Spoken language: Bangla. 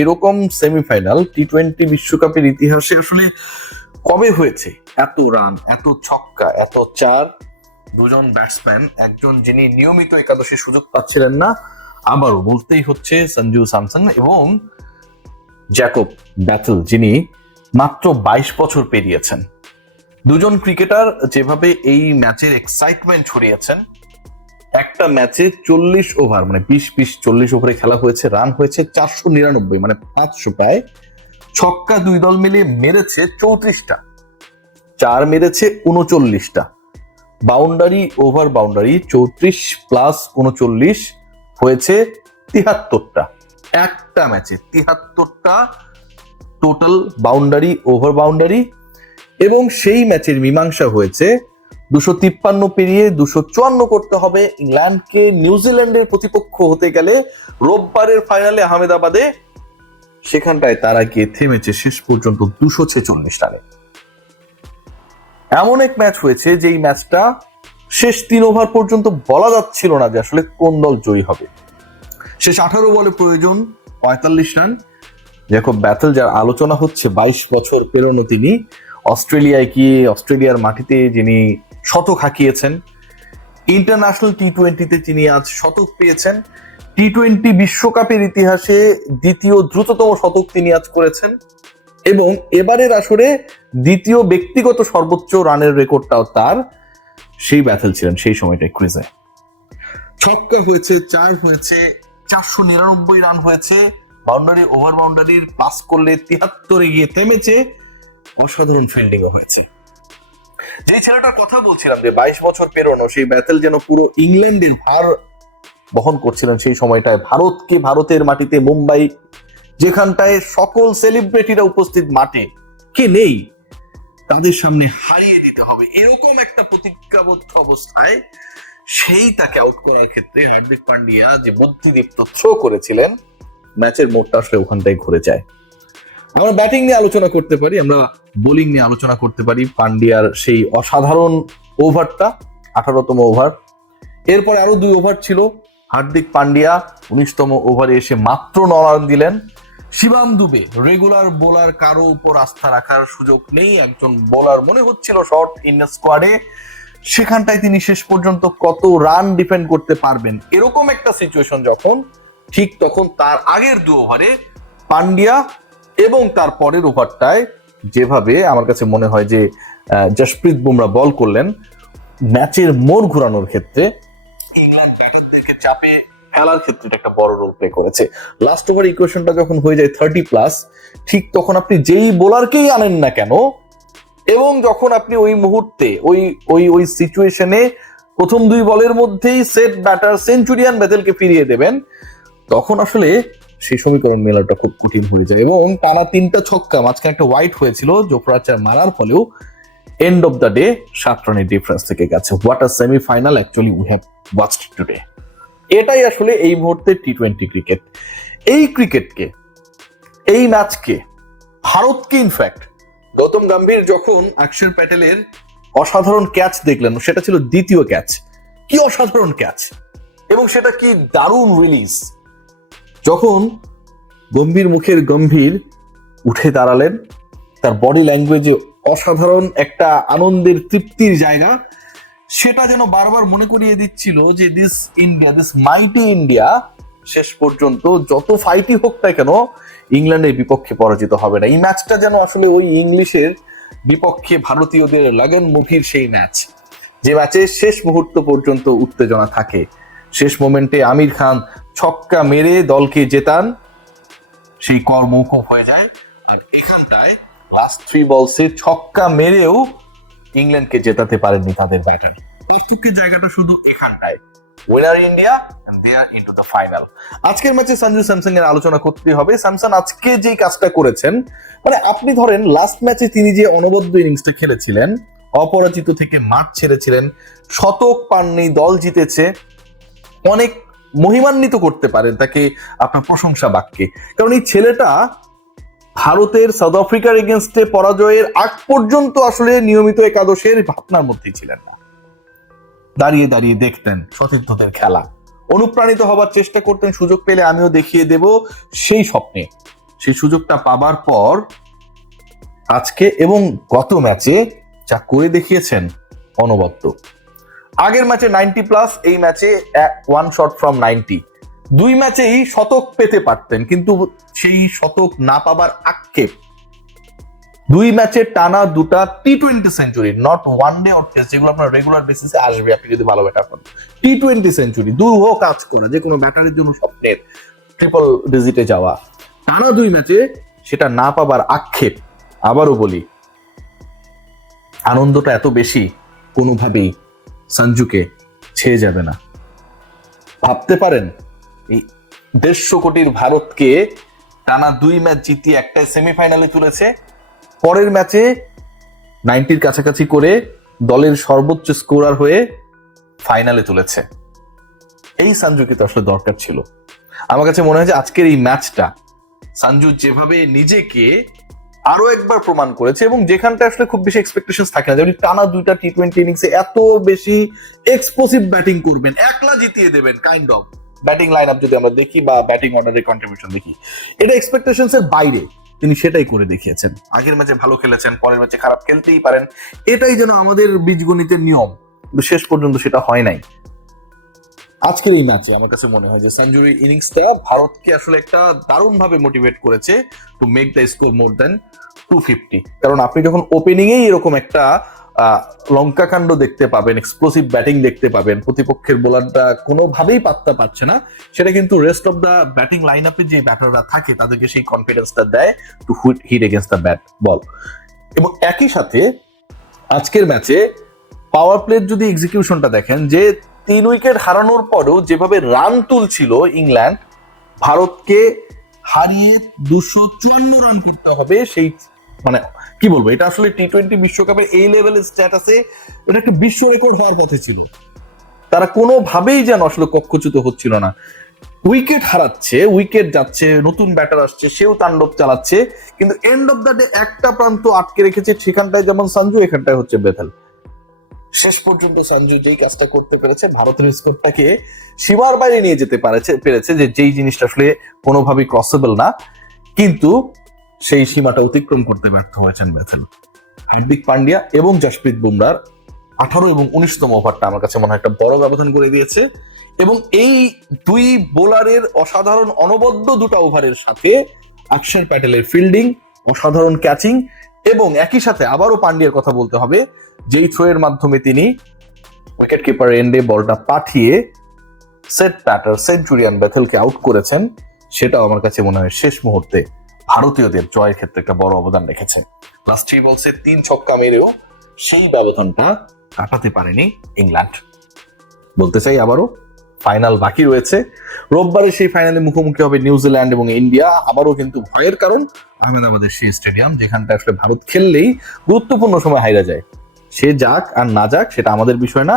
এরকম সেমিফাইনাল টি-20 বিশ্বকাপের ইতিহাসে আসলে কবে হয়েছে? এত রান, এত ছক্কা, এত চার, দুজন ব্যাটসম্যান, একজন যিনি নিয়মিত একাদশে সুযোগ পাচ্ছিলেন না, আবারও বলতেই হচ্ছে সঞ্জু স্যামসন এবং জ্যাকব ব্যাথেল, যিনি মাত্র 22 বছর পেরিয়েছেন। দুজন ক্রিকেটার যেভাবে এই ম্যাচের এক্সাইটমেন্ট ছড়িয়েছেন, একটা ম্যাচে 40 ওভার মানে 20-20-40 ওভারে খেলা হয়েছে, রান হয়েছে 499 মানে 500 প্রায়, ছক্কা দুই দল মিলে মেরেছে 34টা, চার মেরেছে 39টা, বাউন্ডারি ওভার বাউন্ডারি 34 প্লাস 39 হয়েছে 73টা, একটা ম্যাচে 73টা টোটাল বাউন্ডারি ওভার বাউন্ডারি। এবং সেই ম্যাচের মীমাংসা হয়েছে 253 পেরিয়ে 254 করতে হবে ইংল্যান্ডকে নিউজিল্যান্ডের প্রতিপক্ষ হতে গেলে রোববারের ফাইনালে আহমেদাবাদে। সেখানটায় তারা গিয়ে থেমেছে শেষ পর্যন্ত 246 রানে। এমন এক ম্যাচ হয়েছে যেই ম্যাচটা শেষ 3 ওভার পর্যন্ত বলা যাচ্ছিল না যে আসলে কোন দল জয়ী হবে। শেষ 18 বলে প্রয়োজন 45 রান। জ্যাকব ব্যাথেল, যার আলোচনা হচ্ছে 22 বছর পেরোনো, তিনি অস্ট্রেলিয়ায় গিয়ে অস্ট্রেলিয়ার মাটিতে যিনি শতক হাঁকিয়েছেন, ইন্টারন্যাশনাল টি-20তে তিনি আজ শতক পেয়েছেন, টি-20 বিশ্বকাপের ইতিহাসে দ্বিতীয় দ্রুততম শতক তিনি আজ করেছেন এবং এবারের আসরে দ্বিতীয় ব্যক্তিগত সর্বোচ্চ রানের রেকর্ডটাও তার। সেই ব্যাথেল ছিলেন সেই সময়টায় ক্রিজে। ছক্কা হয়েছে, চার হয়েছে, 499 রান হয়েছে, বাউন্ডারি ওভার বাউন্ডারির পাস করলে 73-এ গিয়ে থেমেছে, অসাধারণ ফিল্ডিংও হয়েছে। যে ছেলেটার কথা বলছিলাম যে 22 বছর পেরোনো, সেই ব্যাথেল যেন পুরো ইংল্যান্ডের ভার বহন করছিলেন সেই সময়টায়। ভারতকে, ভারতের মাটিতে, মুম্বাই, যেখানটায় সকল সেলিব্রিটিরা উপস্থিত মাঠে, কে নেই, তাদের সামনে হারিয়ে দিতে হবে এরকম একটা প্রতিজ্ঞাবদ্ধ অবস্থায় সেই তাকে আউট করার ক্ষেত্রে হার্দিক পান্ডিয়া যে বুদ্ধিদীপ্ত থ্রো করেছিলেন, ম্যাচের মোড়টা আসলে ওখানটাই ঘুরে যায়। আমরা ব্যাটিং নিয়ে আলোচনা করতে পারি, আমরা বোলিং নিয়ে আলোচনা করতে পারি। পান্ডিয়ার সেই অসাধারণ ওভারটা, 18তম ওভার, এরপরে আরো 2 ওভার ছিল। হার্দিক পান্ডিয়া 19তম ওভারে এসে মাত্র 9 রান দিলেন। শিবাম দুবে, রেগুলার বোলার, কারো উপর আস্থা রাখার সুযোগ নেই, একজন বোলার মনে হচ্ছিল শর্ট ইন স্কোয়াডে, সেখানটায় তিনি শেষ পর্যন্ত কত রান ডিফেন্ড করতে পারবেন এরকম একটা সিচুয়েশন যখন, ঠিক তখন তার আগের 2 ওভারে পান্ডিয়া এবং তার পরের ওভারটায় যেভাবে আমার কাছে মনে হয় যে জসপ্রীত বুমরা বল করলেন, ম্যাচের মোড় ঘোরানোর ক্ষেত্রে ইংল্যান্ড ব্যাটারদেরকে চাপে ফেলার ক্ষেত্রে একটা বড় রোল প্লে করেছে। লাস্ট ওভার ইকুয়েশনটা যখন হয়ে যায় 30+, ঠিক তখন আপনি যেই বোলারকেই আনেন না কেন এবং যখন আপনি ওই মুহূর্তে ওই সিচুয়েশনে প্রথম 2 বলের মধ্যেই সেট ব্যাটার সেঞ্চুরিয়ান ব্যাথেলকে ফিরিয়ে দেবেন, তখন আসলে সেই সমীকরণ মেলাটা খুব কঠিন হয়ে যায়। এবং টানা 3টা ছক্কা, মাঝখানে একটা হোয়াইট হয়েছিল জোফরা আর্চার মারার ফলেও এন্ড অফ দ্য ডে 7 রানের ডিফারেন্স থেকে গেছে। What a semifinal actually we have watched today. এটাই আসলে এই মুহূর্তে টি-20 ক্রিকেট। এই ক্রিকেটকে, এই ম্যাচকে, ভারতকে ইনফ্যাক্ট গৌতম গম্ভীর যখন অক্ষর প্যাটেলের অসাধারণ ক্যাচ দেখলেন, সেটা ছিল দ্বিতীয় ক্যাচ, কি অসাধারণ ক্যাচ এবং সেটা কি দারুণ রিলিজ। যখন গম্ভীর মুখের গম্ভীর উঠে দাঁড়ালেন, তার বডি ল্যাঙ্গুয়েজে অসাধারণ একটা আনন্দের, তৃপ্তির জায়গা, সেটা যেন বারবার মনে করিয়ে দিচ্ছিল যে দিস ইন্ডিয়া, দিস মাইটি ইন্ডিয়া শেষ পর্যন্ত যত ফাইটই হোক না কেন ইংল্যান্ডের বিপক্ষে পরাজিত হবে না। এই ম্যাচটা যেন আসলে ওই ইংলিশের বিপক্ষে ভারতীয়দের লাগেন মুভির সেই ম্যাচ, যে ম্যাচে শেষ মুহূর্ত পর্যন্ত উত্তেজনা থাকে। শেষ মোমেন্টে আমির খান ছক্কা মেরে দলকে জেতান, সেই কর মৌকুফ হয়ে যায়। আর এখানটায় লাস্ট 3 বলসে ছক্কা মেরেও ইংল্যান্ডকে জেতাতে পারেননি তাদের ব্যাটার। পার্থক্যের জায়গাটা শুধু এখানটায়, winner India and they are into the final. আজকের ম্যাচে সঞ্জু স্যামসন এর আলোচনা করতে হবে। স্যামসন আজকে যে কাজটা করেছেন, মানে আপনি ধরেন লাস্ট ম্যাচে তিনি যে অনবদ্য ইনিংসটা খেলেছিলেন, অপরাজিত থেকে মাঠ ছেড়েছিলেন, শতক পাননি, দল জিতেছে, অনেক মহিমান্বিত করতে পারেন তাকে আপনার প্রশংসা বাক্যে। কারণ এই ছেলেটা ভারতের সাউথ আফ্রিকার এগেনস্টে পরাজয়ের আগ পর্যন্ত আসলে নিয়মিত একাদশের ভাবনার মধ্যেই ছিলেন না। দাঁড়িয়ে দাঁড়িয়ে দেখতেন সতীর্থদের খেলা, অনুপ্রাণিত হবার চেষ্টা করতেন, সুযোগ পেলে আমিও দেখিয়ে দেব সেই স্বপ্নে। সেই সুযোগটা পাবার পর আজকে এবং গত ম্যাচে যা করে দেখিয়েছেন অনবদ্য। আগের ম্যাচে 90+, এই ম্যাচে 1 শট ফ্রম 90। দুই ম্যাচেই শতক পেতে পারতেন, কিন্তু সেই শতক না পাবার আক্ষেপ। দুই ম্যাচে টানা দুটা টি-20 century, not one day or test, যেগুলো আপনার রেগুলার বেসিসে আসবে আপনি যদি ভালো ব্যাটার হন। টি-20 সেঞ্চুরি দুরূহ কাজ করা, যে কোনো ব্যাটারের জন্য স্বপ্নের ট্রিপল ডিজিটে যাওয়া। টানা দুই ম্যাচে সেটা না পাবার আক্ষেপ। আবারও বলি, আনন্দটা এত বেশি কোনোভাবেই সঞ্জুকে ছেয়ে যাবে না। ভাবতে পারেন এই 150 কোটির ভারতকে টানা দুই ম্যাচ জিতিয়ে একটাই সেমিফাইনালে তুলেছে, পরের ম্যাচে 90-র কাছাকাছি করে দলের সর্বোচ্চ স্কোরার হয়ে ফাইনালে তুলেছে। এই সঞ্জুকে তো আসলে দরকার ছিল। আমার কাছে মনে হয় যে আজকের এই ম্যাচটা সঞ্জু যেভাবে নিজেকে আরো একবার প্রমাণ করেছে, এবং যেখানটা আসলে খুব বেশি এক্সপেকটেশন থাকে না, যেমন টানা দুইটা টি-20 ইনিংসে এত বেশি এক্সপ্লোসিভ ব্যাটিং করবেন, একলা জিতিয়ে দেবেন kind of batting line up যদি আমরা দেখি বা ব্যাটিং অর্ডারের কন্ট্রিবিউশন দেখি, এটা এক্সপেকটেশনস এর বাইরে তিনি সেটাই করে দেখিয়েছেন। আগের ম্যাচে ভালো খেলেছেন, পরের ম্যাচে খারাপ খেলতেই পারেন, এটাই যেন আমাদের বীজগণিতের নিয়ম, কিন্তু শেষ পর্যন্ত সেটা হয় নাই। আজকের এই ম্যাচে আমার কাছে মনে হয় যে সঞ্জুর ইনিংসটা ভারতকে আসলে একটা দারুণ ভাবে মোটিভেট করেছে টু মেক দ্য স্কোর মোর দেন 250। কারণ আপনি যখন ওপেনিংয়েই এরকম একটা লঙ্কাকাণ্ড দেখতে পাবেন, এক্সপ্লোসিভ ব্যাটিং দেখতে পাবেন, প্রতিপক্ষের বোলারটা কোনোভাবেই পাত্তা পাচ্ছে না, সেটা কিন্তু rest of the batting line আপে যে ব্যাটাররা থাকে তাদেরকে সেই কনফিডেন্সটা দেয় to hit against the bat ball. এবং একই সাথে আজকের ম্যাচে পাওয়ার প্লের যদি এক্সিকিউশনটা দেখেন, যে 3 উইকেট হারানোর পরেও যেভাবে রান তুলছিল ইংল্যান্ড, ভারতকে হারিয়ে 254 রান করতে হবে, সেই মানে কি বলবো, এটা আসলে টি-20 বিশ্বকাপে এই লেভেলের স্ট্যাটাসে এটা একটা বিশ্ব রেকর্ড হওয়ার পথে ছিল। তারা কোনোভাবেই যেন আসলে কক্ষচ্যুত হচ্ছিল না। উইকেট হারাচ্ছে, উইকেট যাচ্ছে, নতুন ব্যাটার আসছে, সেও তাণ্ডব চালাচ্ছে, কিন্তু এন্ড অফ দ্য ডে একটা প্রান্ত আটকে রেখেছে, সেখানটায় যেমন সঞ্জু, এখানটায় হচ্ছে বেথেল। শেষ পর্যন্ত সঞ্জু যেই কাজটা করতে পেরেছে, ভারতের স্কোরটাকে সীমার বাইরে নিয়ে যেতে পেরেছে, যে যেই জিনিসটা আসলে কোনোভাবেই ক্রসেবল না, কিন্তু সেই সীমাটা অতিক্রম করতে ব্যর্থ হয়েছেন বেথেল। হার্দিক পান্ডিয়া এবং জসপ্রীত বুমরার 18 এবং 19তম ওভারটা আমার কাছে মনে হয় একটা বড় ব্যবধান করে দিয়েছে, এবং এই দুই বোলারের অসাধারণ অনবদ্য দুটো ওভারের সাথে অক্ষর প্যাটেলের ফিল্ডিং, অসাধারণ ক্যাচিং, এবং একই সাথে আবারও পান্ডিয়ার কথা বলতে হবে, যেই থ্রো এর মাধ্যমে তিনি উইকেট কিপার এন্ডে বলটা পাঠিয়ে সেট ব্যাটার সেঞ্চুরিয়ান বেথেলকে আউট করেছেন, সেটাও আমার কাছে মনে হয় শেষ মুহূর্তে ভারতীয়দের জয়ের ক্ষেত্রে একটা বড় অবদান রেখেছে। লাস্ট 3 বলসে 3 ছক্কা মেরেও সেই ব্যবধানটা কাটাতে পারেনি ইংল্যান্ড। বলতে চাই আবারও, ফাইনাল বাকি রয়েছে। রোববারে সেই ফাইনালে মুখোমুখি হবে নিউজিল্যান্ড এবং ইন্ডিয়া। আবারও কিন্তু ভয়ের কারণ আহমেদাবাদের সেই স্টেডিয়াম, যেখানটা আসলে ভারত খেললেই গুরুত্বপূর্ণ সময় হাইরা যায়। সে যাক আর না যাক সেটা আমাদের বিষয় না।